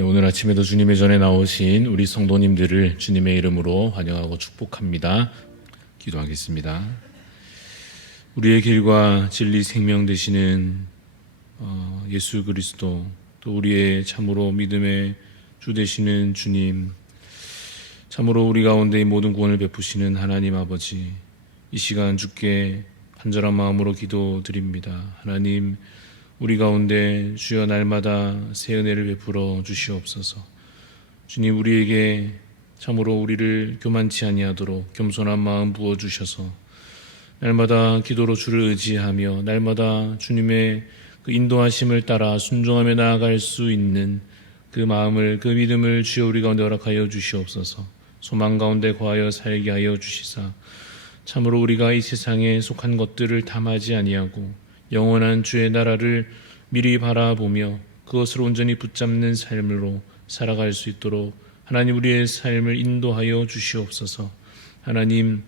네, 오늘 아침에도 주님의 전에 나오신 우리 성도님들을 주님의 이름으로 환영하고 축복합니다. 기도하겠습니다. 우리의 길과 진리 생명 되시는 예수 그리스도, 또 우리의 참으로 믿음의 주 되시는 주님, 참으로 우리 가운데 모든 구원을 베푸시는 하나님 아버지, 이 시간 주께 간절한 마음으로 기도드립니다. 하나님, 우리 가운데 주여 날마다 새 은혜를 베풀어 주시옵소서. 주님, 우리에게 참으로 우리를 교만치 아니하도록 겸손한 마음 부어 주셔서 날마다 기도로 주를 의지하며 날마다 주님의 그 인도하심을 따라 순종하며 나아갈 수 있는 그 마음을, 그 믿음을 주여 우리 가운데 허락하여 주시옵소서. 소망 가운데 거하여 살게 하여 주시사 참으로 우리가 이 세상에 속한 것들을 탐하지 아니하고 영원한 주의 나라를 미리 바라보며 그것을 온전히 붙잡는 삶으로 살아갈 수 있도록 하나님 우리의 삶을 인도하여 주시옵소서. 하나님,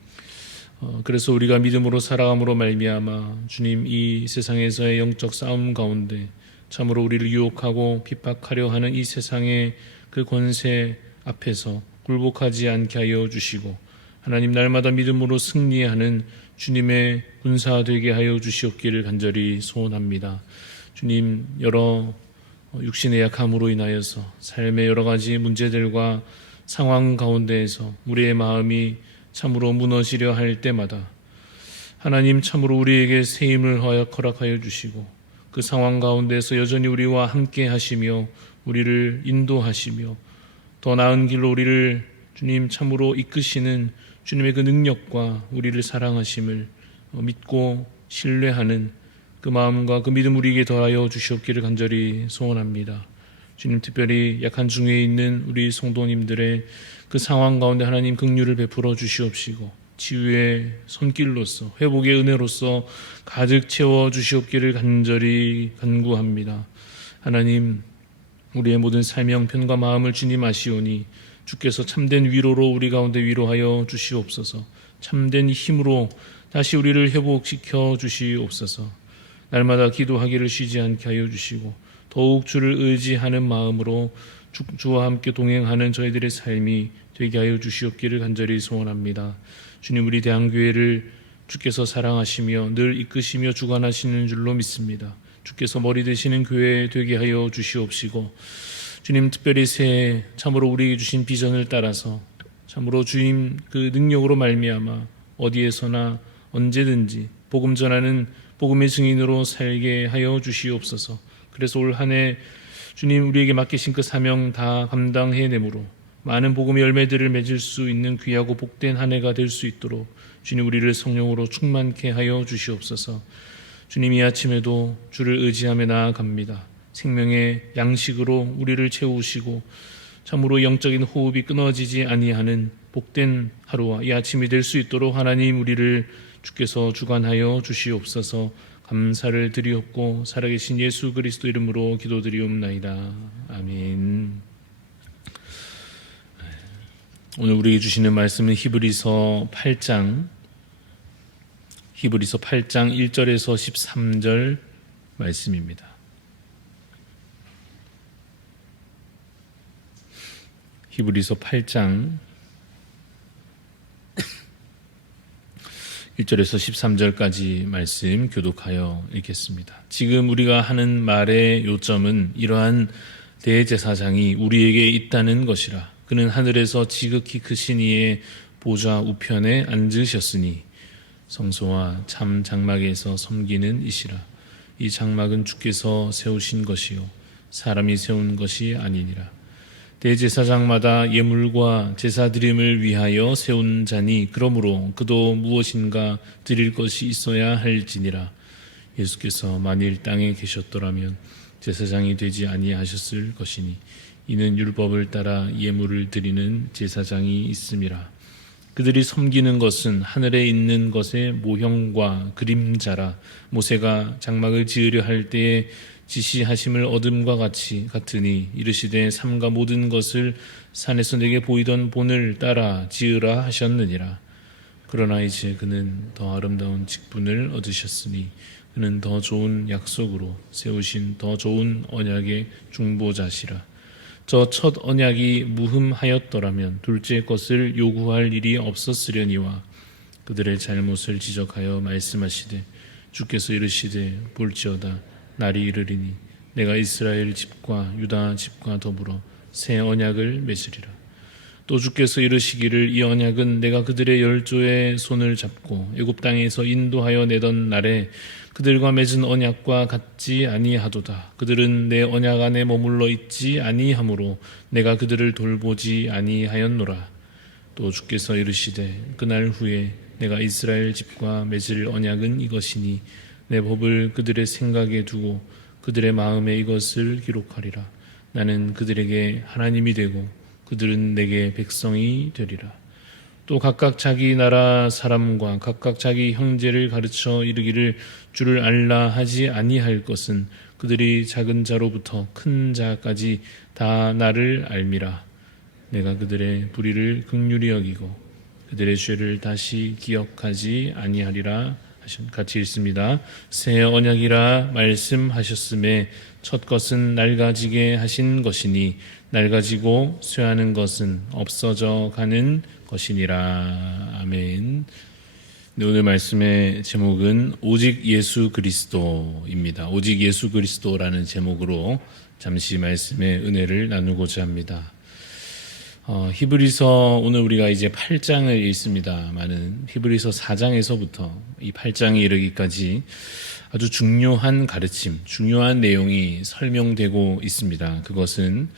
그래서 우리가 믿음으로 살아감으로 말미암아 주님, 이 세상에서의 영적 싸움 가운데 참으로 우리를 유혹하고 핍박하려 하는 이 세상의 그 권세 앞에서 굴복하지 않게 하여 주시고 하나님, 날마다 믿음으로 승리하는 주님의 군사 되게 하여 주시옵기를 간절히 소원합니다. 주님, 여러 육신의 약함으로 인하여서 삶의 여러 가지 문제들과 상황 가운데에서 우리의 마음이 참으로 무너지려 할 때마다 하나님, 참으로 우리에게 새 힘을 허락하여 주시고 그 상황 가운데에서 여전히 우리와 함께 하시며 우리를 인도하시며 더 나은 길로 우리를 주님 참으로 이끄시는 주님의 그 능력과 우리를 사랑하심을 믿고 신뢰하는 그 마음과 그 믿음 우리에게 더하여 주시옵기를 간절히 소원합니다. 주님, 특별히 약한 중에 있는 우리 성도님들의 그 상황 가운데 하나님 긍휼을 베풀어 주시옵시고 치유의 손길로서 회복의 은혜로서 가득 채워 주시옵기를 간절히 간구합니다. 하나님, 우리의 모든 삶의 형편과 마음을 주님 아시오니 주께서 참된 위로로 우리 가운데 위로하여 주시옵소서. 참된 힘으로 다시 우리를 회복시켜 주시옵소서. 날마다 기도하기를 쉬지 않게 하여 주시고 더욱 주를 의지하는 마음으로 주와 함께 동행하는 저희들의 삶이 되게 하여 주시옵기를 간절히 소원합니다. 주님, 우리 대한교회를 주께서 사랑하시며 늘 이끄시며 주관하시는 줄로 믿습니다. 주께서 머리 되시는 교회 되게 하여 주시옵시고 주님, 특별히 새해 참으로 우리에게 주신 비전을 따라서 참으로 주님 그 능력으로 말미암아 어디에서나 언제든지 복음 전하는 복음의 증인으로 살게 하여 주시옵소서. 그래서 올 한 해 주님 우리에게 맡기신 그 사명 다 감당해내므로 많은 복음의 열매들을 맺을 수 있는 귀하고 복된 한 해가 될 수 있도록 주님 우리를 성령으로 충만케 하여 주시옵소서. 주님, 이 아침에도 주를 의지하며 나아갑니다. 생명의 양식으로 우리를 채우시고 참으로 영적인 호흡이 끊어지지 아니하는 복된 하루와 이 아침이 될 수 있도록 하나님 우리를 주께서 주관하여 주시옵소서. 감사를 드리옵고 살아계신 예수 그리스도 이름으로 기도드리옵나이다. 아멘. 오늘 우리에게 주시는 말씀은 히브리서 8장 1절에서 13절 말씀입니다. 히브리서 8장 1절에서 13절까지 말씀 교독하여 읽겠습니다. 지금 우리가 하는 말의 요점은 이러한 대제사장이 우리에게 있다는 것이라. 그는 하늘에서 지극히 크신 이의 보좌 우편에 앉으셨으니 성소와 참 장막에서 섬기는 이시라. 이 장막은 주께서 세우신 것이요 사람이 세운 것이 아니니라. 대제사장마다 예물과 제사 드림을 위하여 세운 자니 그러므로 그도 무엇인가 드릴 것이 있어야 할지니라. 예수께서 만일 땅에 계셨더라면 제사장이 되지 아니하셨을 것이니 이는 율법을 따라 예물을 드리는 제사장이 있음이라. 그들이 섬기는 것은 하늘에 있는 것의 모형과 그림자라. 모세가 장막을 지으려 할 때에 지시하심을 얻음과 같으니 이르시되 삼가 모든 것을 산에서 내게 보이던 본을 따라 지으라 하셨느니라. 그러나 이제 그는 더 아름다운 직분을 얻으셨으니 그는 더 좋은 약속으로 세우신 더 좋은 언약의 중보자시라. 저 첫 언약이 무흠하였더라면 둘째 것을 요구할 일이 없었으려니와 그들의 잘못을 지적하여 말씀하시되 주께서 이르시되 볼지어다 날이 이르리니 내가 이스라엘 집과 유다 집과 더불어 새 언약을 맺으리라. 또 주께서 이르시기를 이 언약은 내가 그들의 열조의 손을 잡고 애굽 땅에서 인도하여 내던 날에 그들과 맺은 언약과 같지 아니하도다. 그들은 내 언약 안에 머물러 있지 아니하므로 내가 그들을 돌보지 아니하였노라. 또 주께서 이르시되 그날 후에 내가 이스라엘 집과 맺을 언약은 이것이니 내 법을 그들의 생각에 두고 그들의 마음에 이것을 기록하리라. 나는 그들에게 하나님이 되고 그들은 내게 백성이 되리라. 또 각각 자기 나라 사람과 각각 자기 형제를 가르쳐 이르기를 주를 알라 하지 아니할 것은 그들이 작은 자로부터 큰 자까지 다 나를 알미라. 내가 그들의 불의를 긍휼히 여기고 그들의 죄를 다시 기억하지 아니하리라. 같이 읽습니다. 새 언약이라 말씀하셨음에 첫 것은 낡아지게 하신 것이니 낡아지고 쇠하는 것은 없어져 가는 것이니라. 아멘. 네, 오늘 말씀의 제목은 오직 예수 그리스도입니다. 오직 예수 그리스도라는 제목으로 잠시 말씀의 은혜를 나누고자 합니다. 히브리서 오늘 우리가 이제 8장을 읽습니다마는 히브리서 4장에서부터 이 8장에 이르기까지 아주 중요한 가르침, 중요한 내용이 설명되고 있습니다. 그것은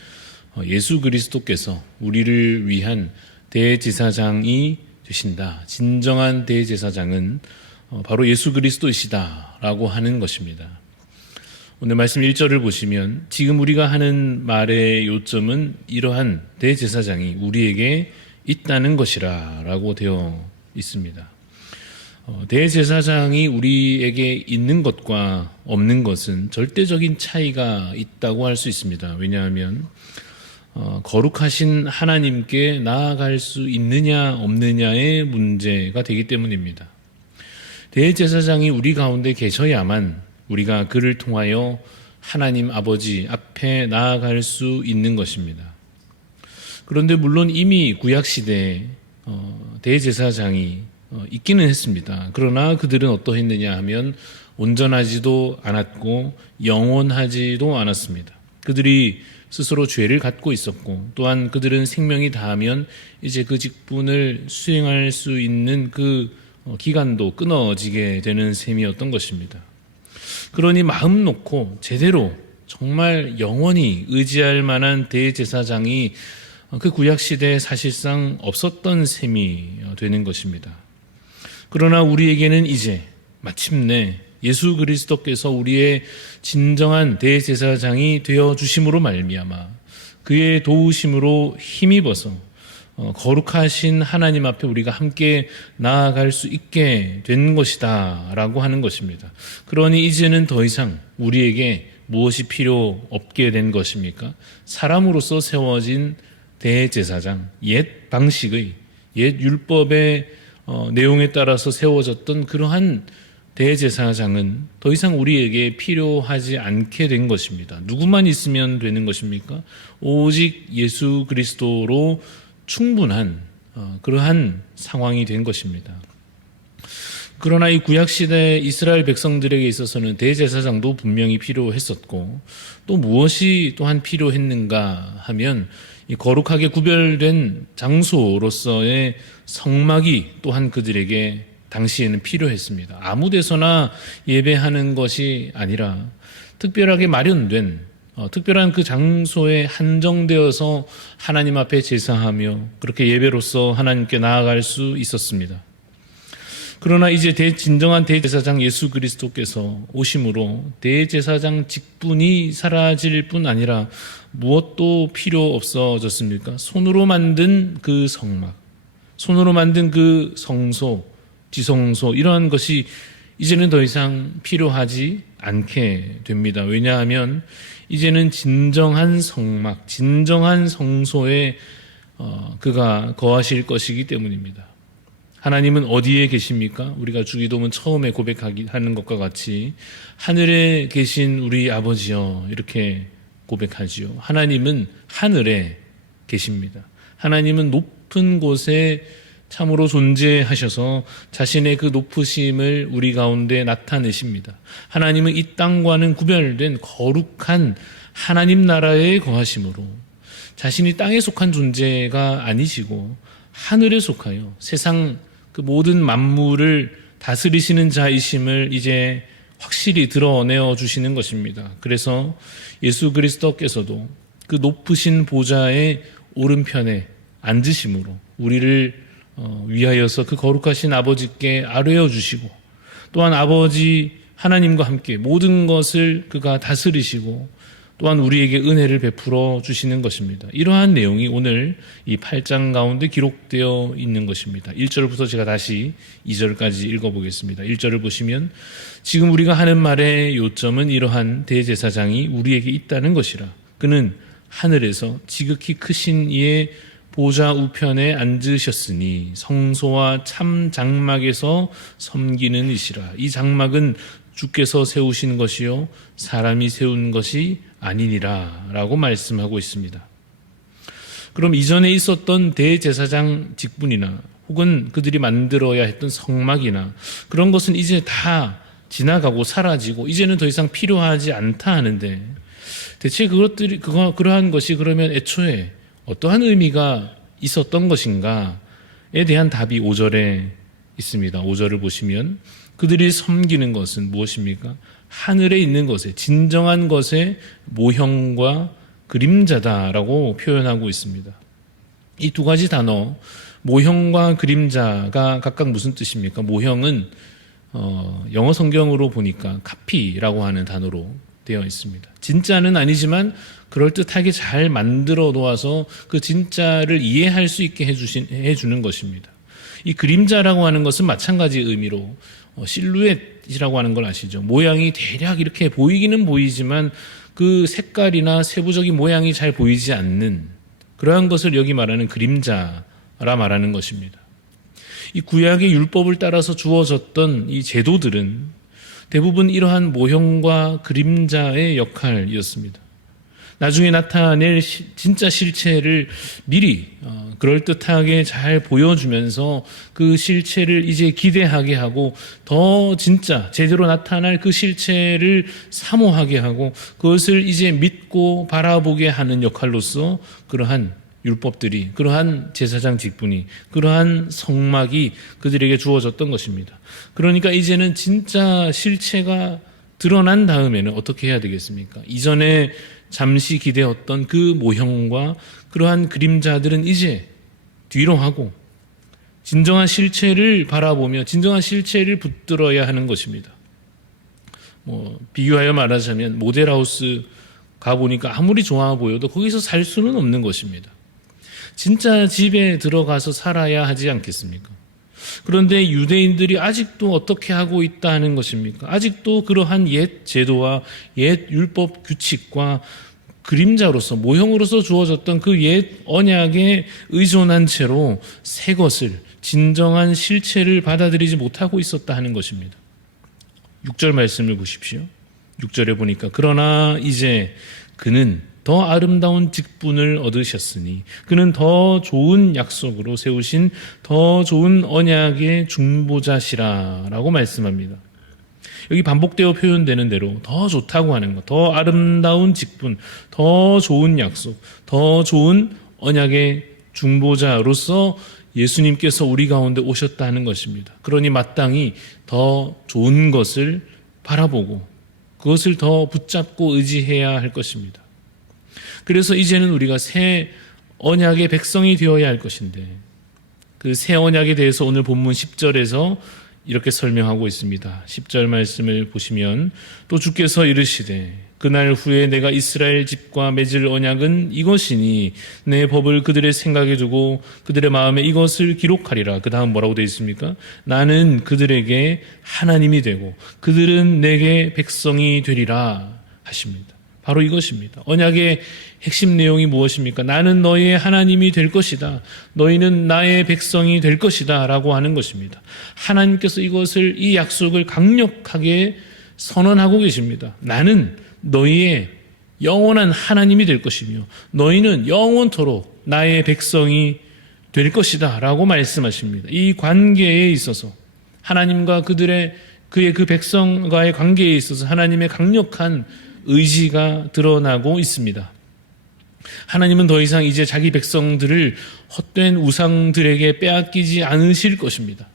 예수 그리스도께서 우리를 위한 대제사장이 되신다. 진정한 대제사장은 바로 예수 그리스도이시다라고 하는 것입니다. 오늘 말씀 1절을 보시면 지금 우리가 하는 말의 요점은 이러한 대제사장이 우리에게 있다는 것이라 라고 되어 있습니다. 대제사장이 우리에게 있는 것과 없는 것은 절대적인 차이가 있다고 할 수 있습니다. 왜냐하면 거룩하신 하나님께 나아갈 수 있느냐 없느냐의 문제가 되기 때문입니다. 대제사장이 우리 가운데 계셔야만 우리가 그를 통하여 하나님 아버지 앞에 나아갈 수 있는 것입니다. 그런데 물론 이미 구약시대에 대제사장이 있기는 했습니다. 그러나 그들은 어떠했느냐 하면 온전하지도 않았고 영원하지도 않았습니다. 그들이 스스로 죄를 갖고 있었고 또한 그들은 생명이 다하면 이제 그 직분을 수행할 수 있는 그 기간도 끊어지게 되는 셈이었던 것입니다. 그러니 마음 놓고 제대로 정말 영원히 의지할 만한 대제사장이 그 구약시대에 사실상 없었던 셈이 되는 것입니다. 그러나 우리에게는 이제 마침내 예수 그리스도께서 우리의 진정한 대제사장이 되어주심으로 말미암아 그의 도우심으로 힘입어서 거룩하신 하나님 앞에 우리가 함께 나아갈 수 있게 된 것이다 라고 하는 것입니다. 그러니 이제는 더 이상 우리에게 무엇이 필요 없게 된 것입니까? 사람으로서 세워진 대제사장, 옛 방식의 옛 율법의 내용에 따라서 세워졌던 그러한 대제사장은 더 이상 우리에게 필요하지 않게 된 것입니다. 누구만 있으면 되는 것입니까? 오직 예수 그리스도로 충분한 그러한 상황이 된 것입니다. 그러나 이 구약시대 이스라엘 백성들에게 있어서는 대제사장도 분명히 필요했었고 또 무엇이 또한 필요했는가 하면 이 거룩하게 구별된 장소로서의 성막이 또한 그들에게 당시에는 필요했습니다. 아무 데서나 예배하는 것이 아니라 특별하게 마련된 특별한 그 장소에 한정되어서 하나님 앞에 제사하며 그렇게 예배로서 하나님께 나아갈 수 있었습니다. 그러나 이제 진정한 대제사장 예수 그리스도께서 오심으로 대제사장 직분이 사라질 뿐 아니라 무엇도 필요 없어졌습니까? 손으로 만든 그 성막, 손으로 만든 그 성소, 지성소 이러한 것이 이제는 더 이상 필요하지 않게 됩니다. 왜냐하면 이제는 진정한 성막, 진정한 성소에 그가 거하실 것이기 때문입니다. 하나님은 어디에 계십니까? 우리가 주기도문 처음에 고백하는 것과 같이 하늘에 계신 우리 아버지여 이렇게 고백하지요. 하나님은 하늘에 계십니다. 하나님은 높은 곳에 참으로 존재하셔서 자신의 그 높으심을 우리 가운데 나타내십니다. 하나님은 이 땅과는 구별된 거룩한 하나님 나라에 거하심으로 자신이 땅에 속한 존재가 아니시고 하늘에 속하여 세상 그 모든 만물을 다스리시는 자이심을 이제 확실히 드러내어 주시는 것입니다. 그래서 예수 그리스도께서도 그 높으신 보좌의 오른편에 앉으심으로 우리를 위하여서 그 거룩하신 아버지께 아뢰어 주시고 또한 아버지 하나님과 함께 모든 것을 그가 다스리시고 또한 우리에게 은혜를 베풀어 주시는 것입니다. 이러한 내용이 오늘 이 8장 가운데 기록되어 있는 것입니다. 1절부터 제가 다시 2절까지 읽어보겠습니다. 1절을 보시면 지금 우리가 하는 말의 요점은 이러한 대제사장이 우리에게 있다는 것이라. 그는 하늘에서 지극히 크신 이의 보좌 우편에 앉으셨으니 성소와 참 장막에서 섬기는 이시라. 이 장막은 주께서 세우신 것이요 사람이 세운 것이 아니니라 라고 말씀하고 있습니다. 그럼 이전에 있었던 대제사장 직분이나 혹은 그들이 만들어야 했던 성막이나 그런 것은 이제 다 지나가고 사라지고 이제는 더 이상 필요하지 않다 하는데 대체 그러한 것이 그러면 애초에 어떠한 의미가 있었던 것인가에 대한 답이 5절에 있습니다. 5절을 보시면 그들이 섬기는 것은 무엇입니까? 하늘에 있는 것에 진정한 것의 모형과 그림자다라고 표현하고 있습니다. 이 두 가지 단어 모형과 그림자가 각각 무슨 뜻입니까? 모형은 영어 성경으로 보니까 카피라고 하는 단어로 되어 있습니다. 진짜는 아니지만 그럴듯하게 잘 만들어 놓아서 그 진짜를 이해할 수 있게 해주는 것입니다. 이 그림자라고 하는 것은 마찬가지 의미로 실루엣이라고 하는 걸 아시죠? 모양이 대략 이렇게 보이기는 보이지만 그 색깔이나 세부적인 모양이 잘 보이지 않는 그러한 것을 여기 말하는 그림자라 말하는 것입니다. 이 구약의 율법을 따라서 주어졌던 이 제도들은 대부분 이러한 모형과 그림자의 역할이었습니다. 나중에 나타낼 진짜 실체를 미리 그럴듯하게 잘 보여주면서 그 실체를 이제 기대하게 하고 더 진짜 제대로 나타날 그 실체를 사모하게 하고 그것을 이제 믿고 바라보게 하는 역할로서 그러한 율법들이 그러한 제사장 직분이 그러한 성막이 그들에게 주어졌던 것입니다. 그러니까 이제는 진짜 실체가 드러난 다음에는 어떻게 해야 되겠습니까? 이전에 잠시 기대었던 그 모형과 그러한 그림자들은 이제 뒤로 하고 진정한 실체를 바라보며 진정한 실체를 붙들어야 하는 것입니다. 비유하여 말하자면 모델하우스 가보니까 아무리 좋아 보여도 거기서 살 수는 없는 것입니다. 진짜 집에 들어가서 살아야 하지 않겠습니까? 그런데 유대인들이 아직도 어떻게 하고 있다 하는 것입니까? 아직도 그러한 옛 제도와 옛 율법 규칙과 그림자로서 모형으로서 주어졌던 그 옛 언약에 의존한 채로 새 것을 진정한 실체를 받아들이지 못하고 있었다 하는 것입니다. 6절 말씀을 보십시오. 6절에 보니까 그러나 이제 그는 더 아름다운 직분을 얻으셨으니 그는 더 좋은 약속으로 세우신 더 좋은 언약의 중보자시라 라고 말씀합니다. 여기 반복되어 표현되는 대로 더 좋다고 하는 것, 더 아름다운 직분, 더 좋은 약속, 더 좋은 언약의 중보자로서 예수님께서 우리 가운데 오셨다 하는 것입니다. 그러니 마땅히 더 좋은 것을 바라보고 그것을 더 붙잡고 의지해야 할 것입니다. 그래서 이제는 우리가 새 언약의 백성이 되어야 할 것인데 그 새 언약에 대해서 오늘 본문 10절에서 이렇게 설명하고 있습니다. 10절 말씀을 보시면 또 주께서 이르시되 그날 후에 내가 이스라엘 집과 맺을 언약은 이것이니 내 법을 그들의 생각에 두고 그들의 마음에 이것을 기록하리라. 그 다음 뭐라고 되어 있습니까? 나는 그들에게 하나님이 되고 그들은 내게 백성이 되리라 하십니다. 바로 이것입니다. 언약의 핵심 내용이 무엇입니까? 나는 너희의 하나님이 될 것이다. 너희는 나의 백성이 될 것이다. 라고 하는 것입니다. 하나님께서 이 약속을 강력하게 선언하고 계십니다. 나는 너희의 영원한 하나님이 될 것이며 너희는 영원토록 나의 백성이 될 것이다 라고 말씀하십니다. 이 관계에 있어서 하나님과 그의 그 백성과의 관계에 있어서 하나님의 강력한 의지가 드러나고 있습니다. 하나님은 더 이상 이제 자기 백성들을 헛된 우상들에게 빼앗기지 않으실 것입니다.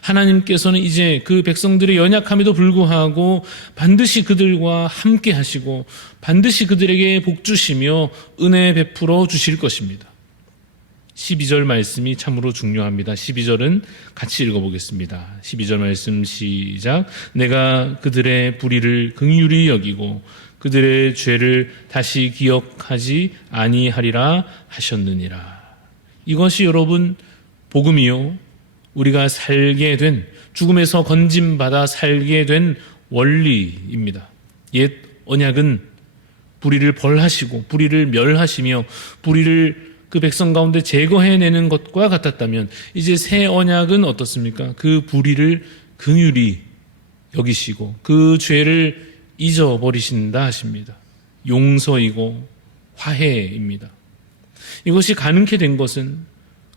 하나님께서는 이제 그 백성들의 연약함에도 불구하고 반드시 그들과 함께 하시고 반드시 그들에게 복 주시며 은혜 베풀어 주실 것입니다. 12절 말씀이 참으로 중요합니다. 12절은 같이 읽어보겠습니다. 12절 말씀 시작. 내가 그들의 불의를 긍휼히 여기고 그들의 죄를 다시 기억하지 아니하리라 하셨느니라. 이것이 여러분 복음이요, 우리가 살게 된, 죽음에서 건짐받아 살게 된 원리입니다. 옛 언약은 불의를 벌하시고 불의를 멸하시며 불의를 그 백성 가운데 제거해내는 것과 같았다면 이제 새 언약은 어떻습니까? 그 불의를 긍휼히 여기시고 그 죄를 잊어버리신다 하십니다. 용서이고 화해입니다. 이것이 가능케 된 것은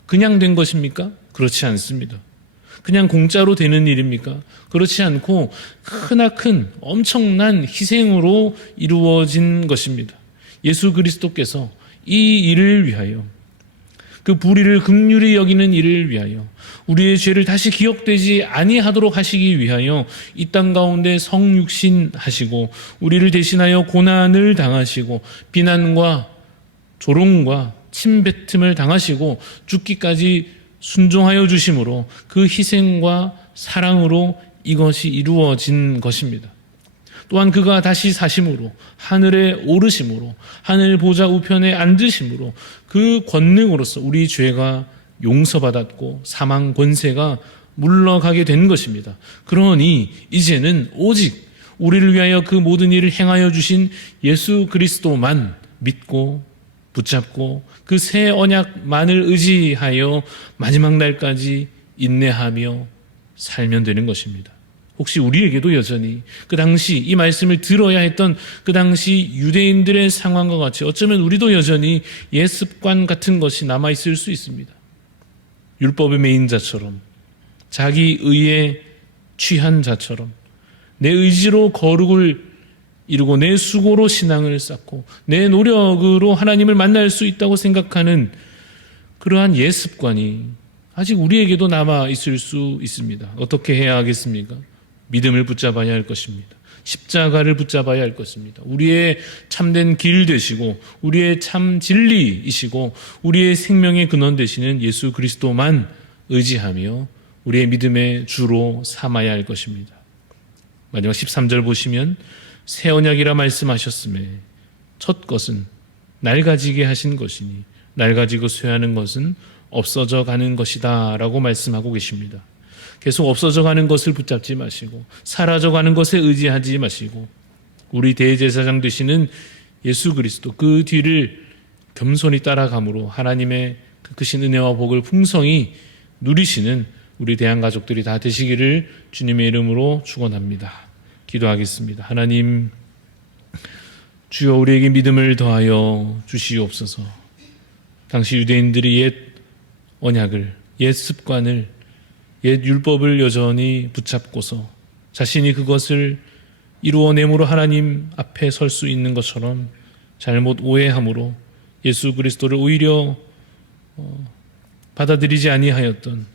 그냥 된 것입니까? 그렇지 않습니다. 그냥 공짜로 되는 일입니까? 그렇지 않고 크나큰 엄청난 희생으로 이루어진 것입니다. 예수 그리스도께서 이 일을 위하여, 그 불의를 긍휼히 여기는 일을 위하여, 우리의 죄를 다시 기억되지 아니하도록 하시기 위하여 이 땅 가운데 성육신하시고 우리를 대신하여 고난을 당하시고 비난과 조롱과 침뱉음을 당하시고 죽기까지 순종하여 주심으로 그 희생과 사랑으로 이것이 이루어진 것입니다. 또한 그가 다시 사심으로 하늘에 오르심으로 하늘 보좌 우편에 앉으심으로 그 권능으로서 우리 죄가 용서받았고 사망 권세가 물러가게 된 것입니다. 그러니 이제는 오직 우리를 위하여 그 모든 일을 행하여 주신 예수 그리스도만 믿고 붙잡고 그 새 언약만을 의지하여 마지막 날까지 인내하며 살면 되는 것입니다. 혹시 우리에게도 여전히 그 당시 이 말씀을 들어야 했던 그 당시 유대인들의 상황과 같이 어쩌면 우리도 여전히 옛 습관 같은 것이 남아있을 수 있습니다. 율법의 매인 자처럼, 자기 의에 취한 자처럼, 내 의지로 거룩을 이루고 내 수고로 신앙을 쌓고 내 노력으로 하나님을 만날 수 있다고 생각하는 그러한 옛 습관이 아직 우리에게도 남아 있을 수 있습니다. 어떻게 해야 하겠습니까? 믿음을 붙잡아야 할 것입니다. 십자가를 붙잡아야 할 것입니다. 우리의 참된 길 되시고 우리의 참 진리이시고 우리의 생명의 근원 되시는 예수 그리스도만 의지하며 우리의 믿음의 주로 삼아야 할 것입니다. 마지막 13절 보시면 새 언약이라 말씀하셨음에 첫 것은 낡아지게 하신 것이니 낡아지고 쇠하는 것은 없어져 가는 것이다 라고 말씀하고 계십니다. 계속 없어져 가는 것을 붙잡지 마시고 사라져 가는 것에 의지하지 마시고 우리 대제사장 되시는 예수 그리스도 그 뒤를 겸손히 따라감으로 하나님의 그 크신 은혜와 복을 풍성히 누리시는 우리 대한가족들이 다 되시기를 주님의 이름으로 축원합니다. 기도하겠습니다. 하나님, 주여 우리에게 믿음을 더하여 주시옵소서. 당시 유대인들이 옛 언약을, 옛 습관을, 옛 율법을 여전히 붙잡고서 자신이 그것을 이루어내므로 하나님 앞에 설 수 있는 것처럼 잘못 오해함으로 예수 그리스도를 오히려 받아들이지 아니하였던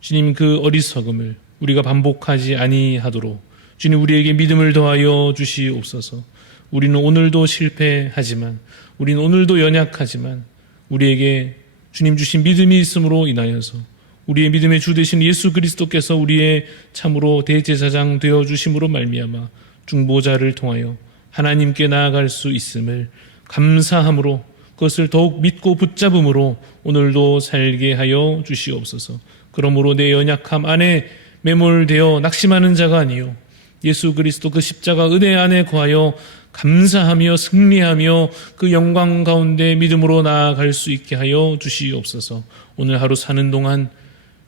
주님 그 어리석음을 우리가 반복하지 아니하도록 주님 우리에게 믿음을 더하여 주시옵소서. 우리는 오늘도 실패하지만 우리는 오늘도 연약하지만 우리에게 주님 주신 믿음이 있음으로 인하여서 우리의 믿음의 주 되신 예수 그리스도께서 우리의 참으로 대제사장 되어 주심으로 말미암아 중보자를 통하여 하나님께 나아갈 수 있음을 감사함으로 그것을 더욱 믿고 붙잡음으로 오늘도 살게 하여 주시옵소서. 그러므로 내 연약함 안에 매몰되어 낙심하는 자가 아니요 예수 그리스도 그 십자가 은혜 안에 거하여 감사하며 승리하며 그 영광 가운데 믿음으로 나아갈 수 있게 하여 주시옵소서. 오늘 하루 사는 동안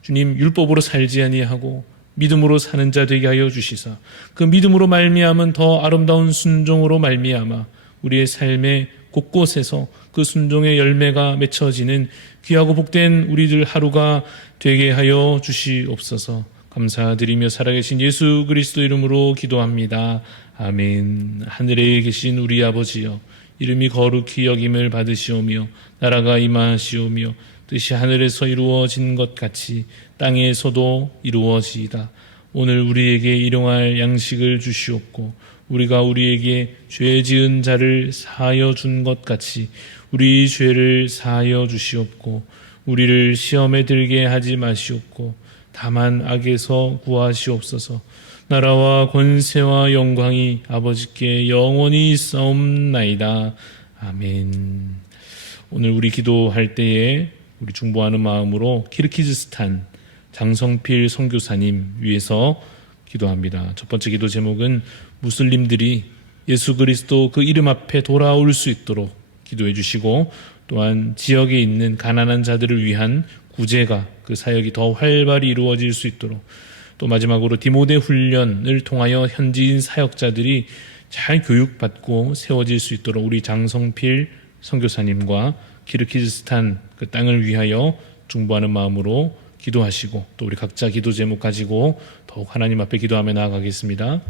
주님 율법으로 살지 아니하고 믿음으로 사는 자 되게 하여 주시사 그 믿음으로 말미암은 더 아름다운 순종으로 말미암아 우리의 삶의 곳곳에서 그 순종의 열매가 맺혀지는 귀하고 복된 우리들 하루가 되게 하여 주시옵소서. 감사드리며 살아계신 예수 그리스도 이름으로 기도합니다. 아멘. 하늘에 계신 우리 아버지여, 이름이 거룩히 여김을 받으시오며 나라가 임하시오며 뜻이 하늘에서 이루어진 것 같이 땅에서도 이루어지이다. 오늘 우리에게 일용할 양식을 주시옵고 우리가 우리에게 죄 지은 자를 사하여 준 것 같이 우리 죄를 사하여 주시옵고 우리를 시험에 들게 하지 마시옵고 다만 악에서 구하시옵소서. 나라와 권세와 영광이 아버지께 영원히 있사옵나이다. 아멘. 오늘 우리 기도할 때에 우리 중보하는 마음으로 키르기즈스탄 장성필 선교사님 위해서 기도합니다. 첫 번째 기도 제목은 무슬림들이 예수 그리스도 그 이름 앞에 돌아올 수 있도록 기도해 주시고, 또한 지역에 있는 가난한 자들을 위한 구제가 그 사역이 더 활발히 이루어질 수 있도록, 또 마지막으로 디모데 훈련을 통하여 현지인 사역자들이 잘 교육받고 세워질 수 있도록 우리 장성필 선교사님과 키르기즈스탄 그 땅을 위하여 중보하는 마음으로 기도하시고, 또 우리 각자 기도 제목 가지고 더욱 하나님 앞에 기도하며 나아가겠습니다.